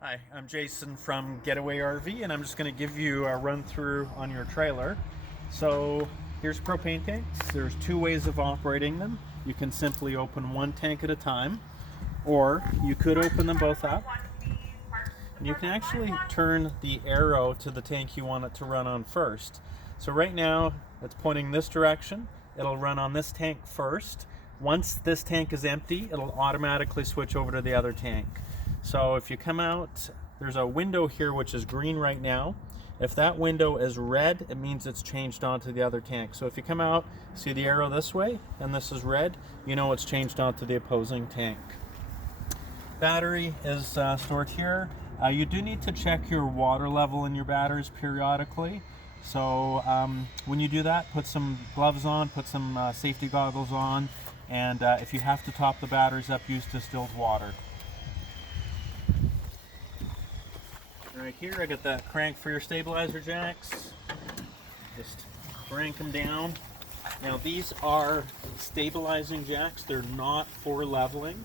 Hi, I'm Jason from Getaway RV, and I'm just going to give you a run through on your trailer. So here's propane tanks. There's two ways of operating them. You can simply open one tank at a time, or you could open them both up. And you can actually turn the arrow to the tank you want it to run on first. So right now it's pointing this direction. It'll run on this tank first. Once this tank is empty, it'll automatically switch over to the other tank. So if you come out, there's a window here which is green right now. If that window is red, it means it's changed onto the other tank. So if you come out, see the arrow this way, and this is red, you know it's changed onto the opposing tank. Battery is stored here. You do need to check your water level in your batteries periodically. So when you do that, put some gloves on, put some safety goggles on, and if you have to top the batteries up, use distilled water. Right here, I got that crank for your stabilizer jacks. Just crank them down. Now these are stabilizing jacks. They're not for leveling.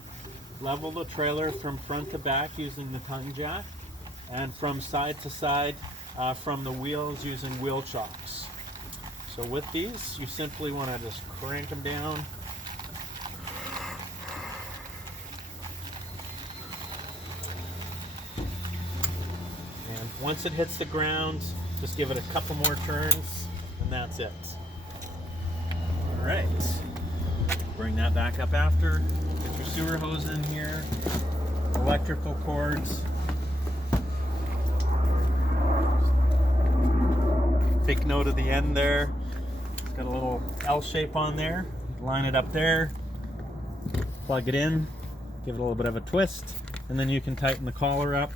Level the trailer from front to back using the tongue jack, and from side to side from the wheels using wheel chocks. So with these, you simply want to just crank them down. And once it hits the ground, just give it a couple more turns, and that's it. All right, bring that back up after. Get your sewer hose in here, electrical cords. Take note of the end there. It's got a little L shape on there. Line it up there, plug it in, give it a little bit of a twist, and then you can tighten the collar up.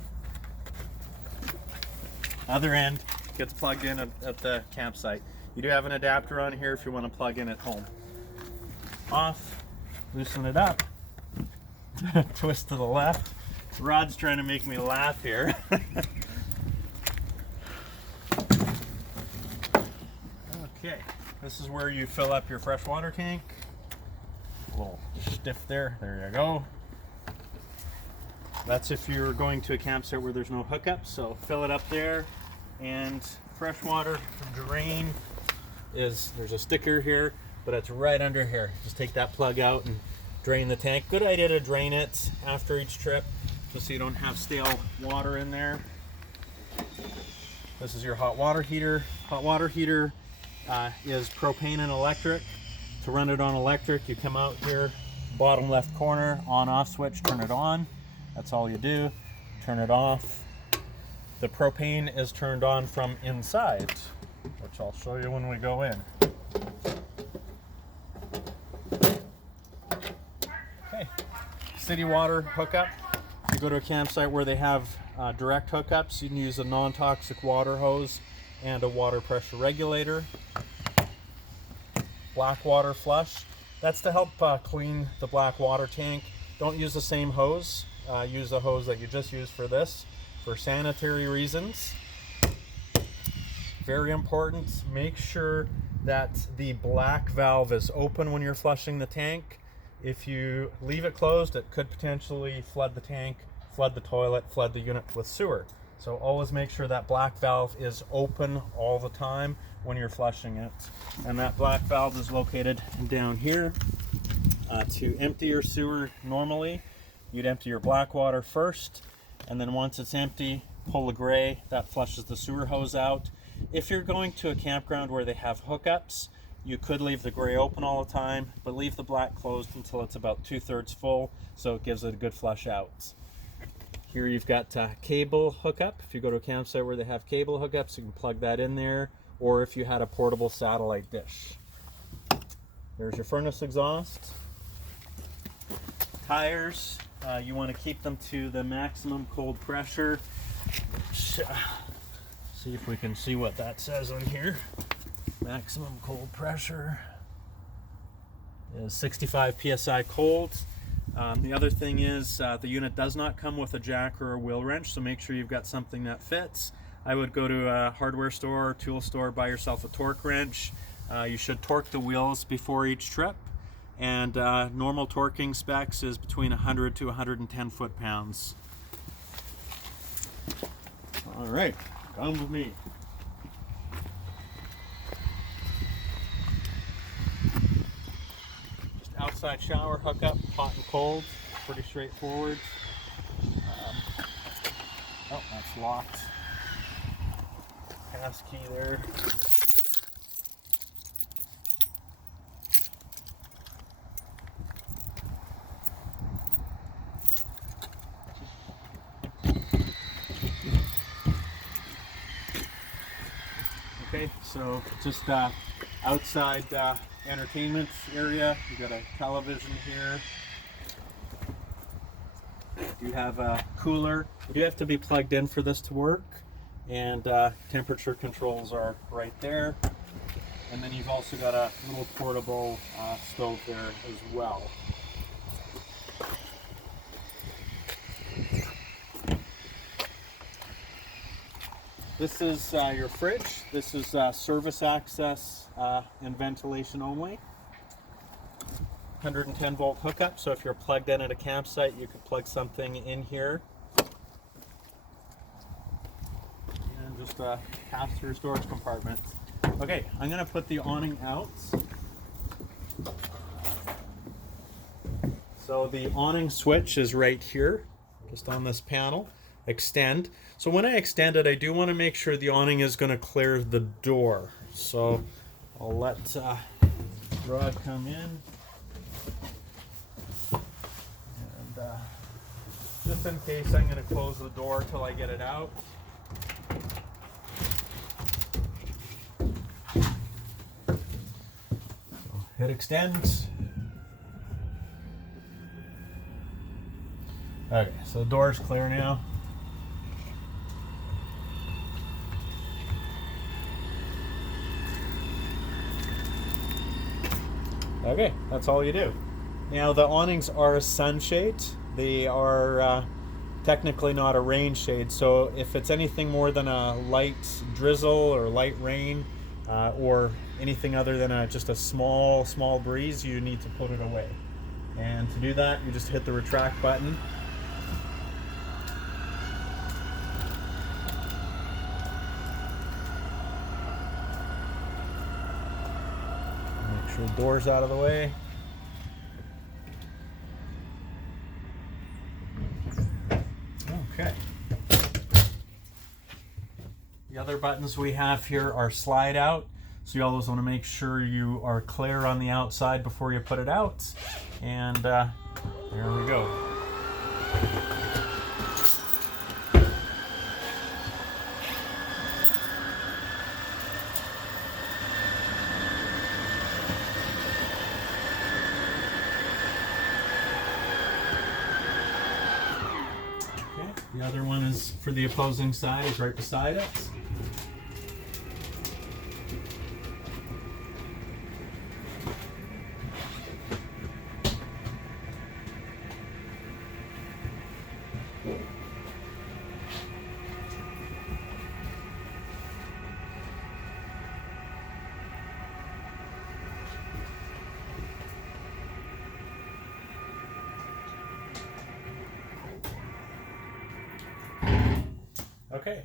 Other end gets plugged in at the campsite. You do have an adapter on here if you want to plug in at home. Off, loosen it up, twist to the left. Rod's trying to make me laugh here. Okay, this is where you fill up your freshwater tank. A little stiff there, there you go. That's if you're going to a campsite where there's no hookups, so fill it up there. And freshwater drain is, there's a sticker here, but it's right under here. Just take that plug out and drain the tank. Good idea to drain it after each trip, just so you don't have stale water in there. This is your hot water heater. Hot water heater is propane and electric. To run it on electric, you come out here, bottom left corner, on off switch, turn it on. That's all you do. Turn it off. The propane is turned on from inside, which I'll show you when we go in. Okay, city water hookup. If you go to a campsite where they have direct hookups, you can use a non-toxic water hose and a water pressure regulator. Black water flush. That's to help clean the black water tank. Don't use the same hose. Use the hose that you just used for this, for sanitary reasons. Very important, make sure that the black valve is open when you're flushing the tank. If you leave it closed, it could potentially flood the tank, flood the toilet, flood the unit with sewer. So always make sure that black valve is open all the time when you're flushing it. And that black valve is located down here. To empty your sewer normally, you'd empty your black water first, and then once it's empty, pull the gray. That flushes the sewer hose out. If you're going to a campground where they have hookups, you could leave the gray open all the time, but leave the black closed until it's about 2/3 full, so it gives it a good flush out. Here you've got cable hookup. If you go to a campsite where they have cable hookups, you can plug that in there, or if you had a portable satellite dish. There's your furnace exhaust. Tires, you want to keep them to the maximum cold pressure. See if we can see what that says on here. Maximum cold pressure is 65 psi cold. The other thing is the unit does not come with a jack or a wheel wrench, so make sure you've got something that fits. I would go to a hardware store or tool store, buy yourself a torque wrench. You should torque the wheels before each trip, and normal torquing specs is between 100 to 110 foot-pounds. All right, come with me. Just outside shower hookup, hot and cold, pretty straightforward. Oh, that's locked. Pass key there. Okay, so just outside entertainment area. You got a television here. You have a cooler. You do have to be plugged in for this to work, and temperature controls are right there. And then you've also got a little portable stove there as well. This is your fridge. This is service access and ventilation only. 110 volt hookup, so if you're plugged in at a campsite, you could plug something in here. And just a pass-through storage compartment. Okay, I'm going to put the awning out. So the awning switch is right here, just on this panel. Extend. So when I extend it, I do want to make sure the awning is going to clear the door. So I'll let Rod come in. And just in case, I'm going to close the door till I get it out. So hit extend. Okay, so the door's clear now. Okay, that's all you do. Now the awnings are a sunshade. They are technically not a rain shade, so if it's anything more than a light drizzle or light rain or anything other than just a small breeze, you need to put it away. And to do that, you just hit the retract button. Make sure the door's out of the way. Okay. The other buttons we have here are slide out. So you always want to make sure you are clear on the outside before you put it out. And there we go. The other one is for the opposing side, is right beside it. Okay,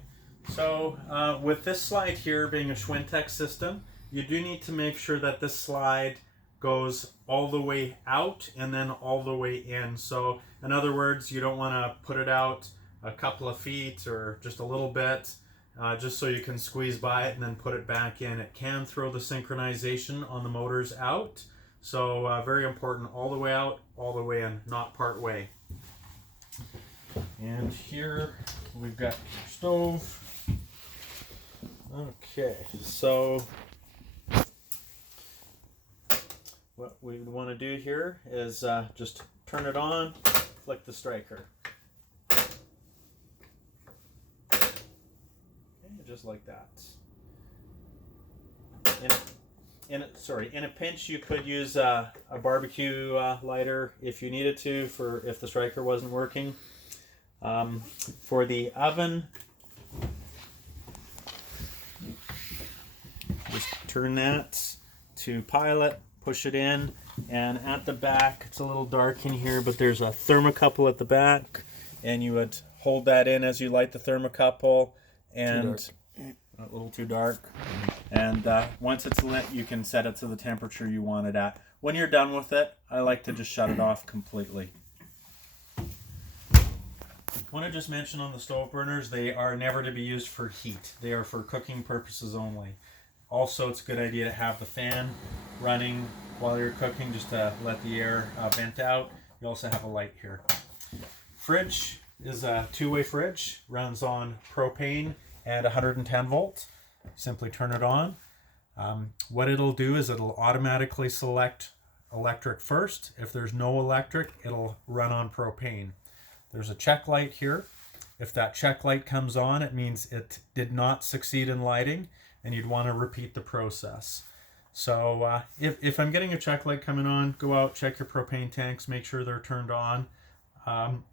so with this slide here being a Schwintek system, you do need to make sure that this slide goes all the way out and then all the way in. So in other words, you don't want to put it out a couple of feet or just a little bit, just so you can squeeze by it and then put it back in. It can throw the synchronization on the motors out. So very important, all the way out, all the way in, not part way. And here we've got your stove. Okay, so what we want to do here is just turn it on, flick the striker. Okay, just like that. In a pinch, you could use a barbecue lighter if you needed to, for if the striker wasn't working. For the oven, just turn that to pilot, push it in, and at the back, it's a little dark in here, but there's a thermocouple at the back, and you would hold that in as you light the thermocouple, and a little too dark. And once it's lit, you can set it to the temperature you want it at. When you're done with it, I like to just shut it off completely. I want to just mention on the stove burners, they are never to be used for heat. They are for cooking purposes only. Also, it's a good idea to have the fan running while you're cooking, just to let the air vent out. You also have a light here. Fridge is a two-way fridge, runs on propane and 110 volts. Simply turn it on. What it'll do is it'll automatically select electric first. If there's no electric, it'll run on propane. There's a check light here. If that check light comes on, it means it did not succeed in lighting, and you'd want to repeat the process. So if I'm getting a check light coming on, go out, check your propane tanks, make sure they're turned on.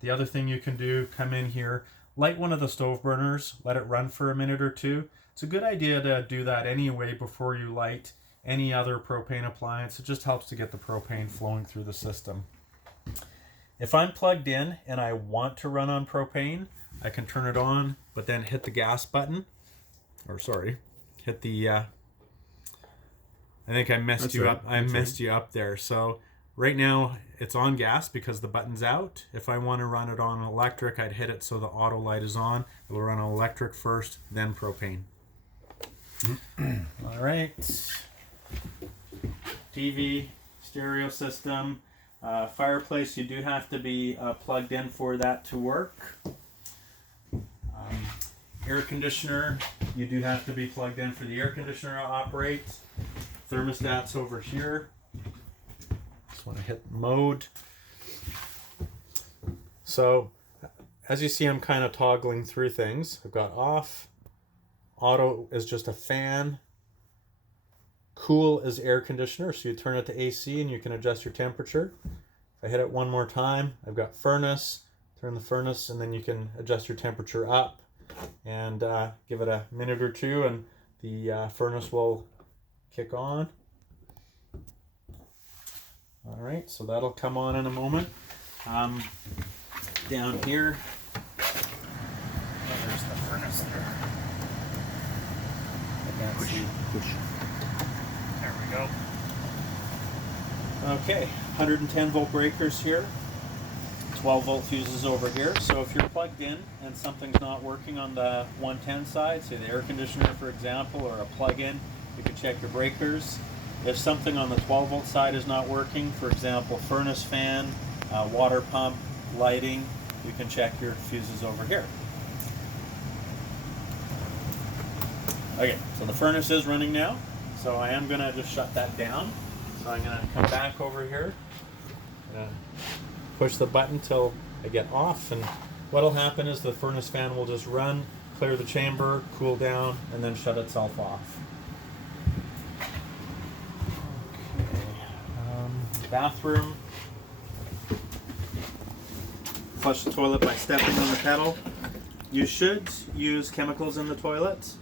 The other thing you can do, come in here, light one of the stove burners, let it run for a minute or two. It's a good idea to do that anyway before you light any other propane appliance. It just helps to get the propane flowing through the system. If I'm plugged in and I want to run on propane, I can turn it on, but then hit the gas button. Or sorry, hit the, I think I messed you up. I messed you up there. So right now it's on gas because the button's out. If I want to run it on electric, I'd hit it so the auto light is on. It'll run on electric first, then propane. All right. TV, stereo system. Fireplace, you do have to be plugged in for that to work. Air conditioner, you do have to be plugged in for the air conditioner to operate. Thermostat's over here. Just want to hit mode. So, as you see, I'm kind of toggling through things. I've got off. Auto is just a fan. Cool is air conditioner, so you turn it to AC and you can adjust your temperature. If I hit it one more time, I've got furnace. Turn the furnace and then you can adjust your temperature up, and give it a minute or two and the furnace will kick on. All right, so that'll come on in a moment. Down here, there's the furnace there. Push. There we go. Okay, 110 volt breakers here, 12 volt fuses over here. So if you're plugged in and something's not working on the 110 side, say the air conditioner for example, or a plug-in, you can check your breakers. If something on the 12 volt side is not working, for example furnace fan, water pump, lighting, you can check your fuses over here. Okay, so the furnace is running now, so I am going to just shut that down. So I'm going to come back over here, push the button till I get off, and what will happen is the furnace fan will just run, clear the chamber, cool down, and then shut itself off. Okay, bathroom. Flush the toilet by stepping on the pedal. You should use chemicals in the toilet.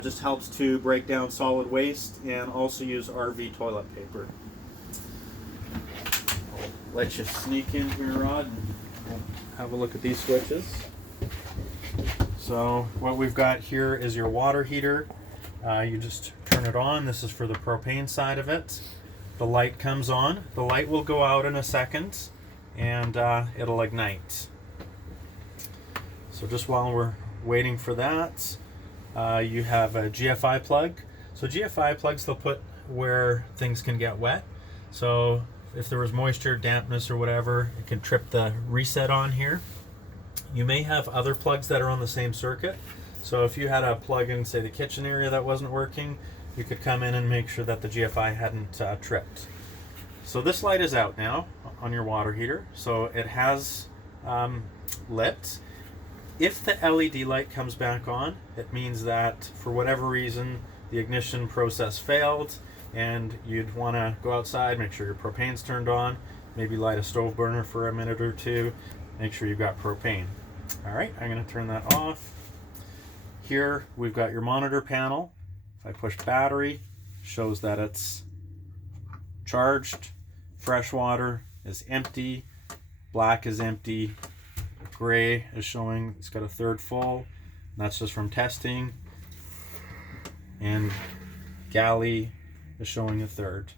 Just helps to break down solid waste, and also use RV toilet paper. I'll let you sneak in here, Rod, and we'll have a look at these switches. So what we've got here is your water heater. You just turn it on. This is for the propane side of it. The light comes on. The light will go out in a second, and it'll ignite. So just while we're waiting for that, you have a GFI plug. So GFI plugs they'll put where things can get wet. So if there was moisture, dampness, or whatever, it can trip the reset on here. You may have other plugs that are on the same circuit. So if you had a plug in, say, the kitchen area that wasn't working, you could come in and make sure that the GFI hadn't tripped. So this light is out now on your water heater. So it has lit. If the LED light comes back on, it means that for whatever reason the ignition process failed and you'd want to go outside, make sure your propane's turned on, maybe light a stove burner for a minute or two, make sure you've got propane. All right, I'm going to turn that off. Here we've got your monitor panel. If I push battery, shows that it's charged. Fresh water is empty, black is empty, gray is showing it's got a third full. And that's just from testing. And galley is showing a third.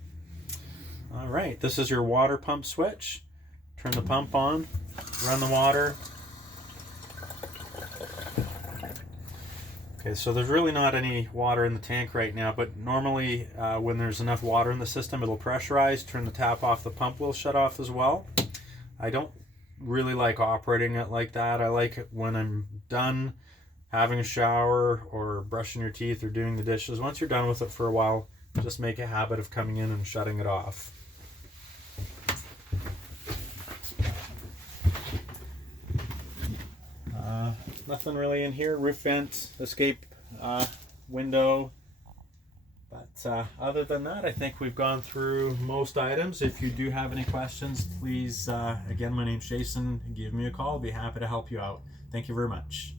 All right, this is your water pump switch. Turn the pump on, run the water. Okay, so there's really not any water in the tank right now, but normally when there's enough water in the system, it'll pressurize. Turn the tap off, the pump will shut off as well. I don't really like operating it like that. I like it when I'm done having a shower or brushing your teeth or doing the dishes. Once you're done with it for a while, just make a habit of coming in and shutting it off. Nothing really in here. Roof vent, escape window. But other than that, I think we've gone through most items. If you do have any questions, please, again, my name's Jason. Give me a call. I'll be happy to help you out. Thank you very much.